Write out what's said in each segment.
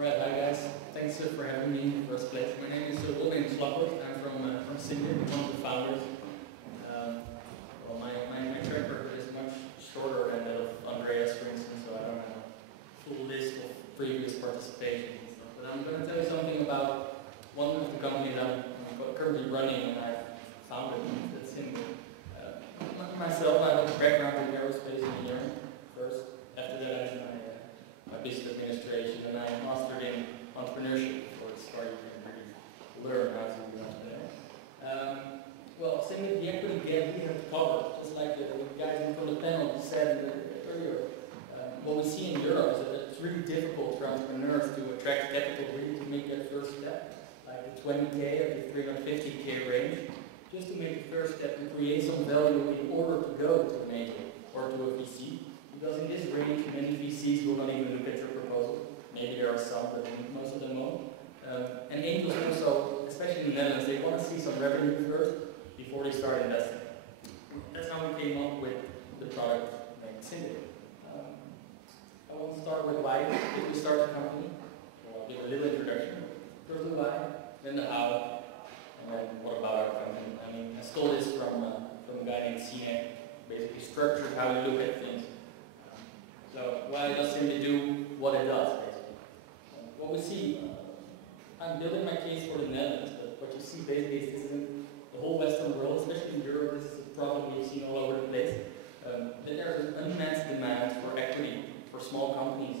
Alright, hi guys. Thanks for having me in the first place. My name is Slakhorst. I'm from Sydney, one of the founders. Well, my track record is much shorter than that of Andreas, for instance, so I don't have a full list of previous participations and stuff. But I'm going to tell you something about one of the companies I'm currently running and I've founded. That's in myself. I have a background in aerospace engineering first. After that, I did my business administration, and I mastered in entrepreneurship before it started to really learn how to do that. Well, same with the equity gap we have covered, just like the guys from the panel said earlier. What we see in Europe is that it's really difficult for entrepreneurs to attract capital really to make that first step, like the 20K or the 350K range, just to make the first step and create some value in order to go to an angel or to a VC. Because in this range, many VCs will not even look at your proposal. Maybe there are some, but most of them won't. And angels also, especially in the Netherlands, they want to see some revenue first before they start investing. That's how we came up with the product named Syndicate. I want to start with why did we start the company. I'll give a little introduction. First the why, then the how, and then what about our company. I mean, I stole this from a guy named Sinek, basically structured how you look at things. So why does Syndicate do what it does, basically? What we see, I'm building my case for the Netherlands, but what you see basically is this in the whole Western world, especially in Europe. This is a problem we've seen all over the place. That there's an unmet demand for equity for small companies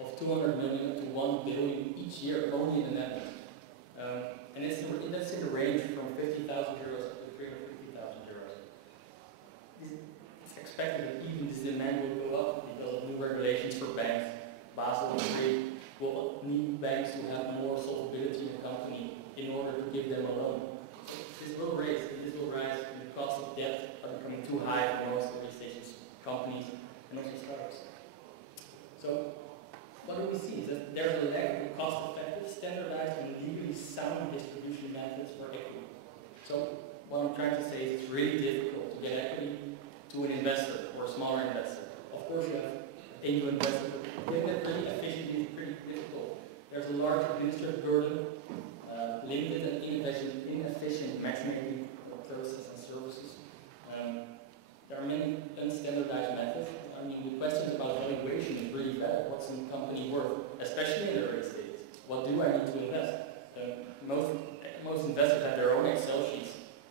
of 200 million to 1 billion each year, only in the Netherlands. And that's in the range from 50,000 euros to 350,000 euros. It's expected that even this demand will go up because of new regulations for banks. Basel III will need banks to have more solvability in the company in order to give them a loan. So this will rise, and the cost of debt are becoming too high for most early stage companies and also startups. So what do we see is that there's a lack of cost-effective, standardized, and legally sound distribution methods for equity. So what I'm trying to say is it's really difficult to get equity to an investor or a smaller investor. Of course, you have angel investors, but getting that really efficiently is pretty difficult. There's a large administrative burden, limited and inefficient matchmaking of services and services. There are many unstandardized methods. I mean, the questions about valuation is really valid. What's a company worth, especially in the early stages? What do I need to invest? Most investors have their own Excel sheets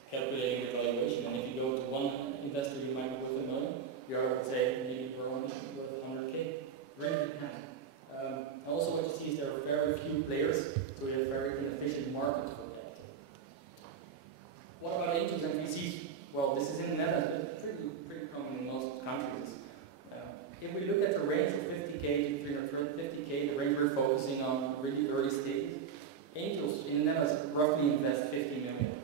calculating the valuation, and if you go to one investor, you might be worth $1 million. The other would say maybe you're only worth 100K. Really depends. Also, what you see is there are very few players, so we have very inefficient markets for that. What about angels and VCs? Well, this is in the Netherlands, but pretty common in most countries. If we look at the range of 50K to 350K, the range we're focusing on really early stages, angels in the Netherlands roughly invest 50 million.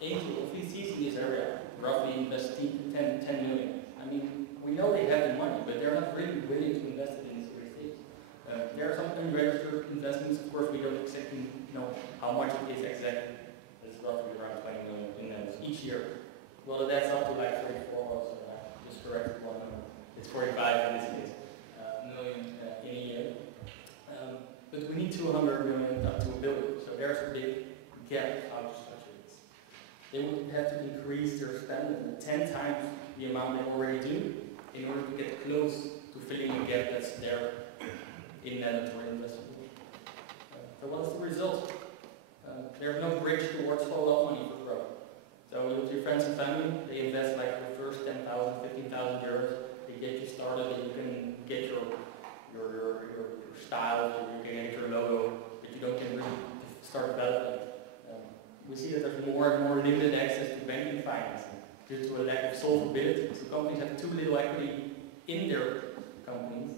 Angel VCs in this area roughly invest 10 million. I mean, we know they have the money, but they're not really willing to invest it in this early stage. There are some unregistered investments. Of course, we don't exactly know how much it is exactly. It's roughly around 20 million in each year. Well, that's up to like 34 or so. Just correct one number. It's 45 in this case, million in a year. But we need 200 million up to $1 billion. So there's a big gap how to structure this. They would have to increase their spending 10 times the amount they already do in order to get close to filling the gap that's there in mandatory investment. So what is the result? There's no bridge towards follow-up money for growth. So with your friends and family, they invest like the first 10,000, 15,000 euros. They get you started, and you can get your style, you can get your logo, but you don't can really start developing. We see that there's more and more limited access to banking financing due to a lack of solvability. So companies have too little equity in their companies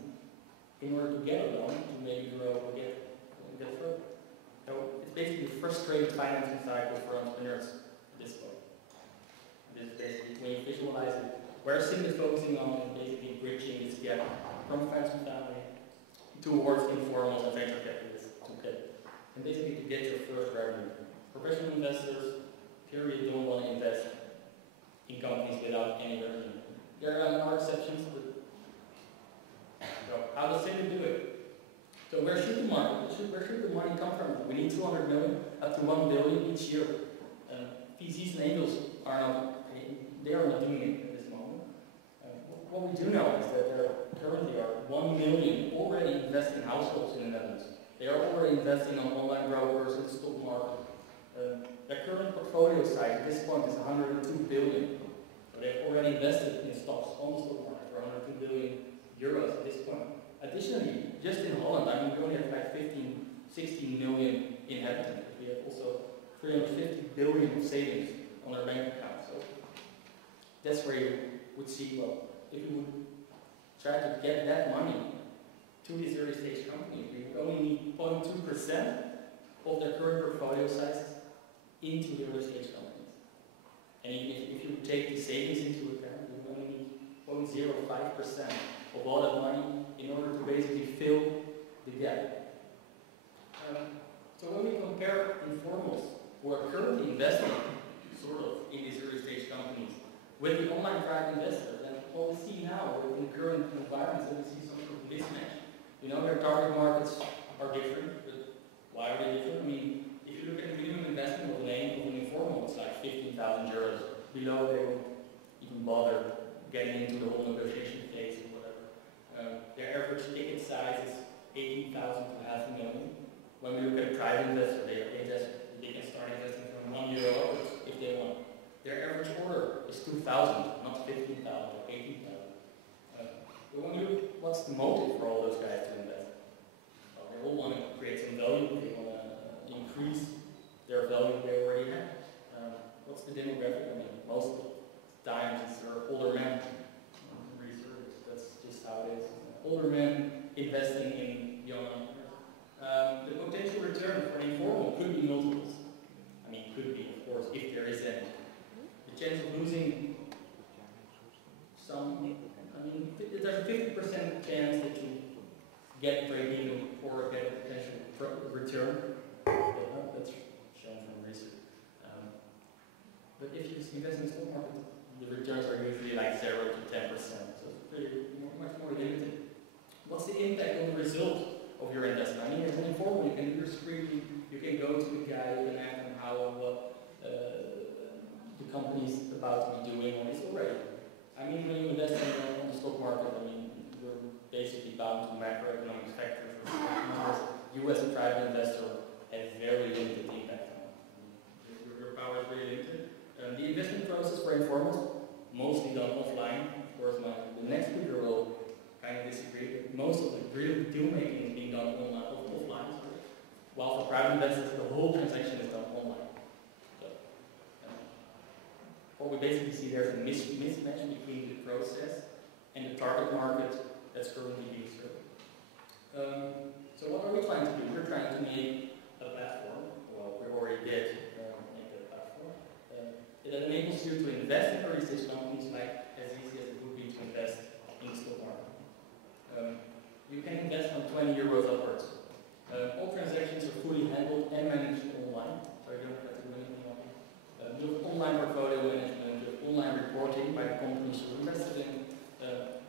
in order to get a loan to maybe grow or get further. So it's basically a frustrated financing cycle for entrepreneurs this way. This is basically when you visualize it. Where Syndicate is focusing on is basically bridging this gap from friends and family towards informals and venture capitalists and basically to get your first revenue. Professional investors, period, don't want to invest in companies without any revenue. There are exceptions, but so how does Syndicate do it? So we're shooting where should the money come from? We need 200 million, up to 1 billion each year. VCs and angels are not doing it at this moment. What we do know is that there currently are 1 million already investing households in the Netherlands. They are already investing on online brokers and the stock market. Their current portfolio size at this point is 102 billion. So they've already invested in stocks on the stock market for 102 billion euros at this point. Additionally, just in Holland, we only have like 16 million inhabitants, but we have also 350 billion of savings on our bank account. So that's where you would see, well, if you would try to get that money to these early stage companies, we would only need 0.2% of their current portfolio sizes into the early stage companies. And if you take the savings into account, you would only need 0.05% of all that money in order to basically fill the gap. So when we compare informals who are currently investing sort of in these early stage companies with the online private investors, and what we see now in the current environment, so we see some sort of mismatch. You know, their target markets are different, but why are they different? I mean, if you look at the minimum investment of an informal, it's like 15,000 euros. Below, they won't even bother getting into the whole negotiation phase or whatever. Their average ticket size is 18,000 to $500,000. When we look at a private investor, they can start investing from €1 if they want. Their average order is 2,000, not 15,000 or 18,000. But when you look, what's the motive for all those guys to invest? Well, they all want to create some value. They want to increase their value they already have. What's the demographic? I mean, most of the times it's older men. Research, that's just how it is. Older men investing in young entrepreneurs. The potential return for an informal could be multiples. I mean, could be, of course, if there is any. The chance of losing some, I mean, there's a 50% chance that you get break-even or get a potential return. That's shown from research. But if you invest in the stock market, the returns are usually like 0 to 10%. So it's pretty, much more limited. What's the impact on the result of your investment? I mean, as an informal, you can do your screening, you can go to the guy, you can ask him how and what the company's about to be doing on this already. I mean, when you invest on the stock market, I mean, you're basically bound to macroeconomic factors or numbers. You as a private investor have very limited impact on it. Your power is very limited. The investment process for informals, mostly done offline. Of course, the next speaker will kind of disagree, but most of the real deal making is being done offline. While for private investors, the whole transaction is done online. So, what we basically see there's a mismatch between the process and the target market that's currently being served. So what are we trying to do? We're trying to make a platform. Well, we already did make a platform. It enables you to invest in early stage companies like as easy as it would be to invest in the stock market. You can invest from 20 euros upwards. All transactions are fully handled and managed online, so you don't have to do anything on it. You have online portfolio management, you have online reporting by the companies you're invested in.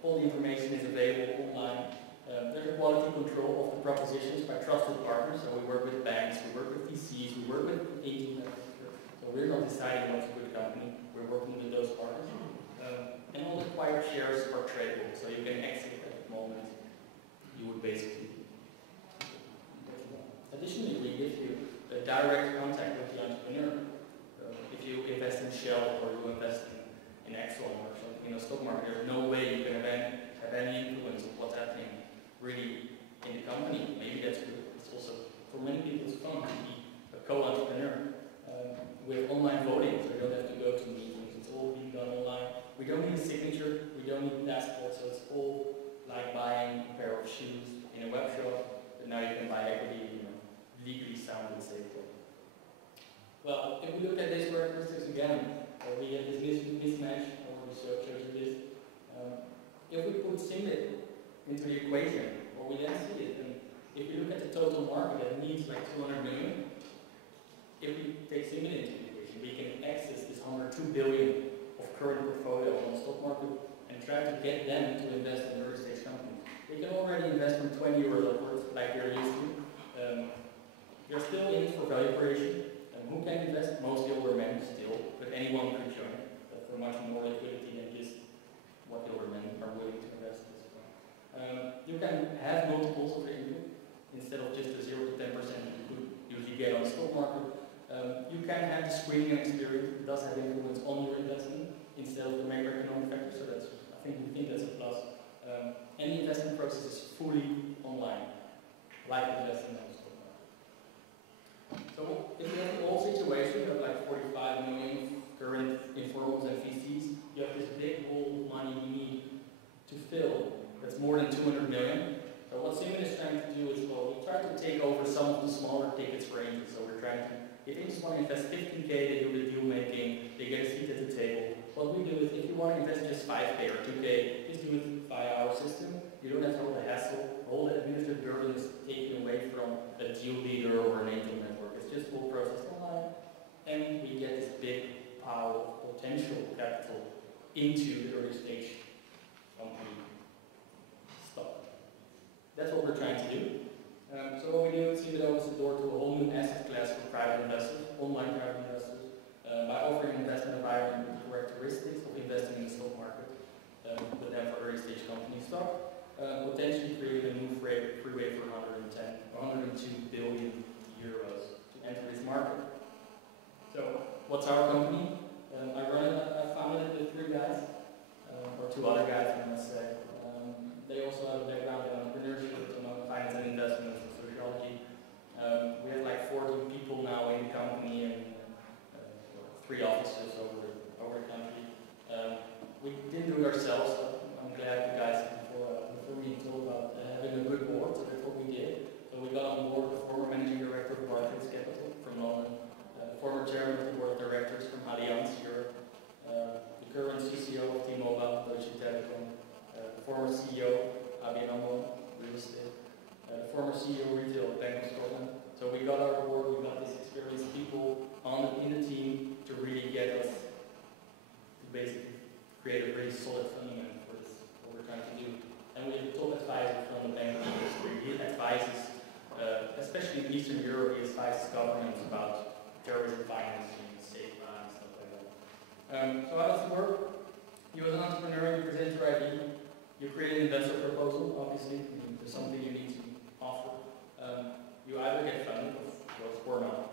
All the information is available online. There's a quality control of the propositions by trusted partners, so we work with banks, we work with VCs, we work with AT. So we're not deciding what's a good company, we're working with those partners. And all the acquired shares are tradable, so you can exit at the moment you would basically. Additionally, we give you a direct contact with the entrepreneur. If you invest in Shell or you invest in Exxon or something in the stock market, there's no way you can have any influence of what's happening really in the company. Maybe that's good. It's also, for many people, it's fun to be a co-entrepreneur with online voting, so you don't have to go to meetings. It's all being done online. We don't need a signature, we don't need a passport, so it's all like buying a pair of shoes in a web shop, but now you can buy equity, legally sound and safe way. Well, if we look at these characteristics again, we have this mismatch, I already showed you this. If we put Simlit into the equation, what we then see is, and if you look at the total market that needs like 200 million, if we take Simlit into the equation, we can access this 102 billion of current portfolio on the stock market and try to get them to invest in early stage companies. They can already invest from 20 euros upwards, like they're used to. creation. And who can invest? Mostly older men still, but anyone could join. But for much more liquidity than just what the older men are willing to invest as well. You can have multiples of income instead of just the 0 to 10% you could usually get on the stock market. You can have the screening experience. It does have influence on your investment instead of the macroeconomic factor, so that's, we think that's a plus. And the investment process is fully online, like investing on the stock market. So if you have the old situation of like 45 million current informals and VCs, you have this big hole of money you need to fill. That's more than 200 million. So what Simon is trying to do is, well, we try to take over some of the smaller tickets for angels. So we're trying to, if they just want to invest 15K, they do the deal making, they get a seat at the table. What we do is, if you want to invest just 5K or 2K, just do it via our system. You don't have to hold the hassle, all the administrative burden is taken away from a deal leader or an angel network. It's just all processed online, and we get this big pile of potential capital into the early stage company stock. That's what we're trying to do. So what we do is it opens the door to a whole new asset class for private investors, online private investors, by offering an investment environment with the characteristics of investing in the stock market, but then for early stage company stock, potentially create a new freeway for 102 billion euros to enter this market. So what's our company? I founded it with 3 guys, or 2 other guys, I must say. They also have a background in entrepreneurship, finance and investment, and sociology. We have like 40 people now in the company and 3 offices over the country. We didn't do it ourselves. I'm glad you guys before me told about having a good board, so that's what we did. So we got on board the former managing director of Barclays Capital from London, the former chairman of the board of directors from Allianz Europe, the current CCO of T-Mobile, Deutsche Telekom, the former CEO, ABN AMRO, real estate, the former CEO retail, Bank of Scotland. So we got our board, we got these experienced people in the team to really get us to basically create a really solid fundament for this, what we're trying to do. And we have a top advisor from the banking industry. He advises, especially in Eastern Europe, he advises governments about terrorism financing, safety, and stuff like that. So how does it work? You as an entrepreneur, you present your idea, you create an investor proposal, obviously, there's something you need to offer. You either get funded, or not,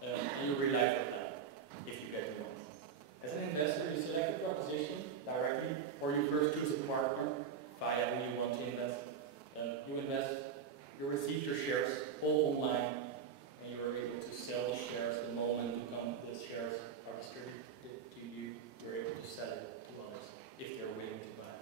and you rely for that, if you get it. As an investor, you select a proposition directly, or you first choose a partner via who you want to invest. You invest, you receive your shares all online, and you are able to sell the shares the moment the shares are distributed to you. You're able to sell it to others if they're willing to buy.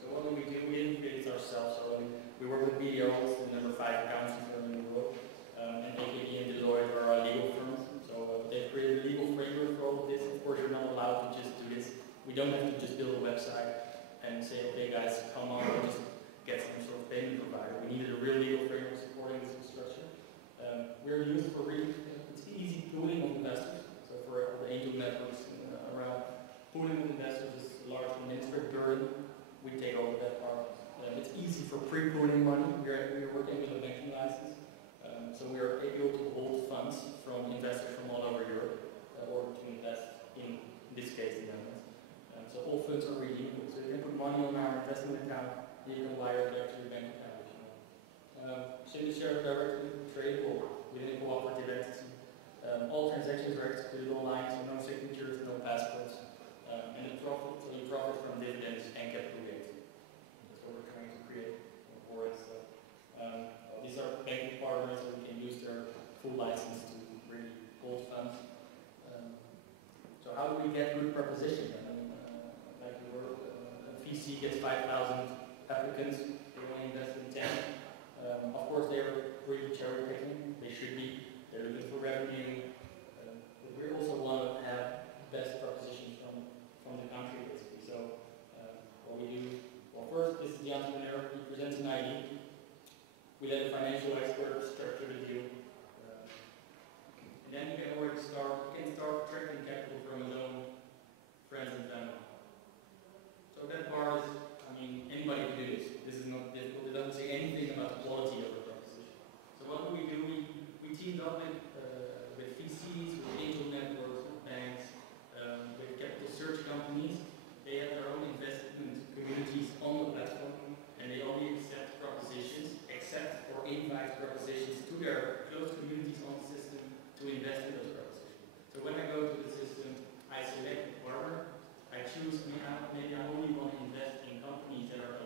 So what do? We didn't create it ourselves. So we work with BDOs, the number 5 accounting firm in the world, and AKB and Deloitte are our legal firms. So they've created a legal framework for all of this. Of course, you're not allowed to just do this. We don't have to just build a website and say, okay guys, come on, and just get some sort of payment provider. We needed a real legal framework supporting this infrastructure. We're used for really, it's easy pooling of investors. So for all the angel networks around, pooling of investors is a large administrative burden. We take over that part. It's easy for pre-pooling money. We're working with a banking license. So we are able to hold funds from investors from all over Europe or to invest in this case in Netherlands. So all funds are redeemable. So you can put money on our investment account, and you can wire it back to your bank account if you want. So you share directly tradable within a cooperative entity. All transactions are executed online, so no signatures, no passports. And the profit, so you profit from dividends and capital gains. That's what we're trying to create for it. So, these are banking partners, so we can use their full license to really hold funds. So how do we get good proposition? I mean, like the word, a VC gets 5,000 applicants, they only invest in 10. Of course, they're really cherry picking. They should be. They're looking for revenue. But we also want to have best propositions from the country, basically. So what we do, well, first, this is the entrepreneur. He presents an idea. We let a financial expert structure the deal. And then you can already start attracting capital from his own friends and family. So that part is, I anybody can do this. This is not difficult. It doesn't say anything about the quality of the proposition. So what do we do teamed up with VCs, with angel networks, with banks, with capital search companies. They have their own investment communities on the platform, and they only accept propositions, accept or invite propositions to their close communities on the system to invest in those propositions. So when I go to the system, I select a partner, I choose, maybe I only want to invest in companies that are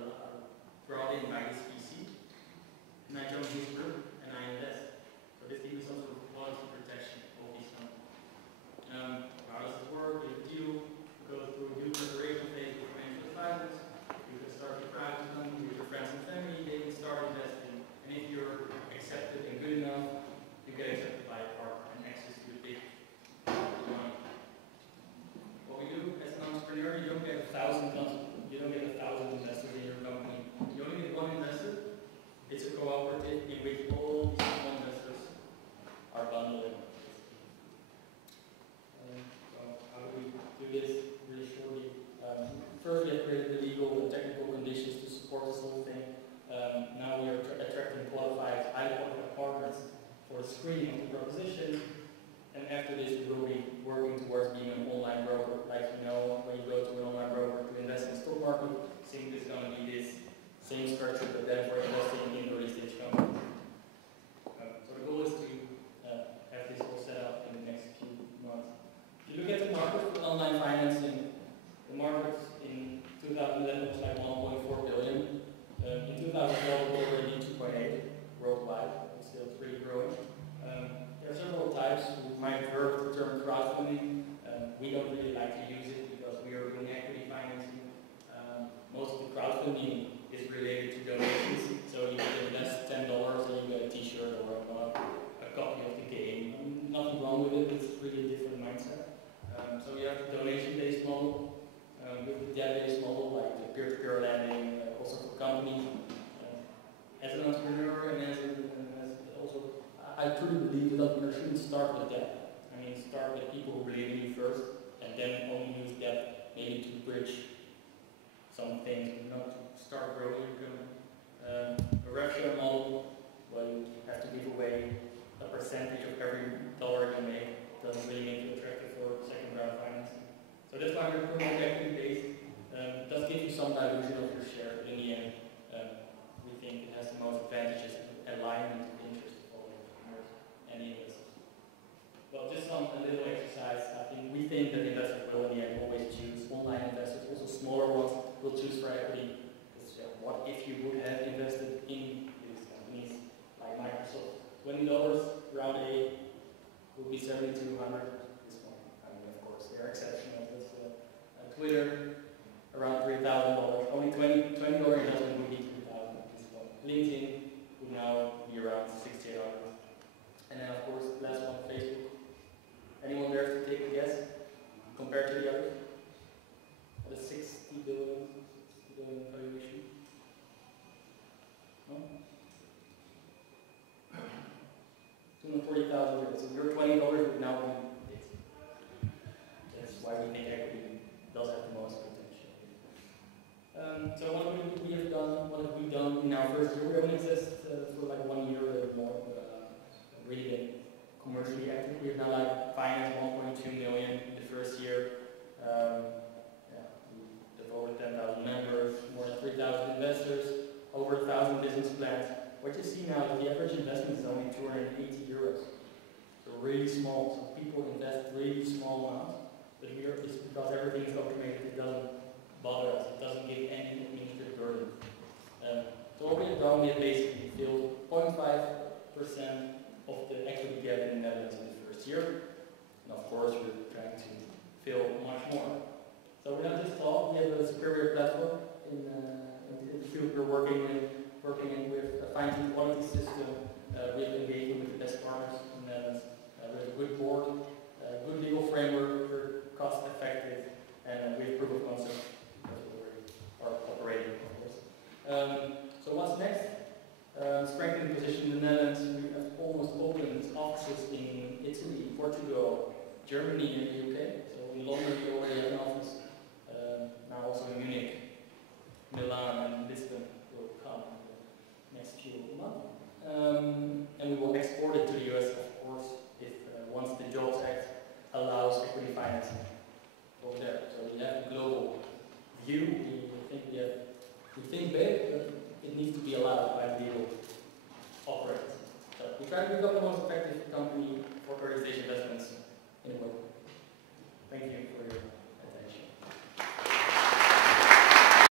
brought in by this VC, and I join this group and I invest. So this gives me some sort of quality protection of these companies. How does it work? With a deal, go through a deal preparation phase with financial advisors. You can start your private company with your friends and family, they can start investing. And if you're accepted and good enough, you get accepted by a partner and access to the big money. What we do as an entrepreneur, you don't get 1,000 investors in your company. You only get one investor. It's a cooperative in which all these small investors are bundled in. How do we do this really shortly? First, we have created the legal and technical conditions to support this whole thing. Now we are attracting qualified, highly qualified partners for the screening of the proposition. And after this, we will be working towards being an online broker. Like you know, when you go to an online broker to invest in the stock market, think is going to be this same structure, but then for investing in early stage companies. So the goal is to have this all set up in the next few months. If you look at the market for online financing, the market in 2011 was like 1.4 billion. In 2012, it was already 2.8 worldwide. It's still pretty growing. There are several types. You might have heard of the term crowdfunding. We don't really like to use it because we are doing equity financing. Most of the crowdfunding is related to donations. So you can invest $10 and you get a t-shirt or a copy of the game. Nothing wrong with it, it's really a different mindset. So we have the donation-based model, with the debt-based model, like the peer-to-peer lending, also for companies. As an entrepreneur and as also, I truly believe that entrepreneurs shouldn't start with debt. I mean, start with people who believe in you first, and then only use debt maybe to bridge some things, not to start growing your company. A rev share model, where you have to give away a percentage of every dollar you make, doesn't really make you attractive for second round financing. So that's why we're promoting equity based. It does give you some dilution of your share, but in the end, we think it has the most advantages of alignment of interest of all entrepreneurs and investors. Well, just a little exercise. We think that investors will in the end always choose online investors, also smaller ones will choose for equity. Because what if you would have invested in these companies like Microsoft? $20 round A would be $7,200 this point. I mean, of course, there are exceptional. Twitter around $3,000. Only $20 investment would be $3,000 at this point. LinkedIn would now be around $6,800. And then, of course, the last one, Facebook. Anyone there to take a guess compared to the others? What is 60 billion valuation? No? 240,000 euros. So your $20 would now be it. That's why we think equity does have the most potential. So what have we done? What have we done in our first year? We only exist for like 1 year or more. Really been commercially active. We've now like financed 1.2 million in the first year. We devoted 10,000 members, more than 3,000 investors, over 1,000 business plans. What you see now is the average investment is only 280 euros. So really small. So people invest really small amounts. But here it's because everything is automated, it doesn't bother us. It doesn't give any administrative burden. So what we have done, we have basically filled 0.5% of the equity gap in the Netherlands in the first year. And of course, we're trying to fill much more. So we're not just talk, we have a superior platform in the field we're working in with a fine-tuned quality system. We have engagement with the best partners in the Netherlands. We have a good board, good legal framework, we're cost effective, and we have proof of concept because we already are operating, of course. So what's next? Strengthening position in the Netherlands. We have almost opened offices in Italy, Portugal, Germany, and the UK. So in London we already have an office. Now also in Munich, Milan, and Lisbon will come in the next few months. And we will export it to the US, of be big, but it needs to be allowed by the legal operators. So we try to become the most effective company for early stage investments in the world. Thank you.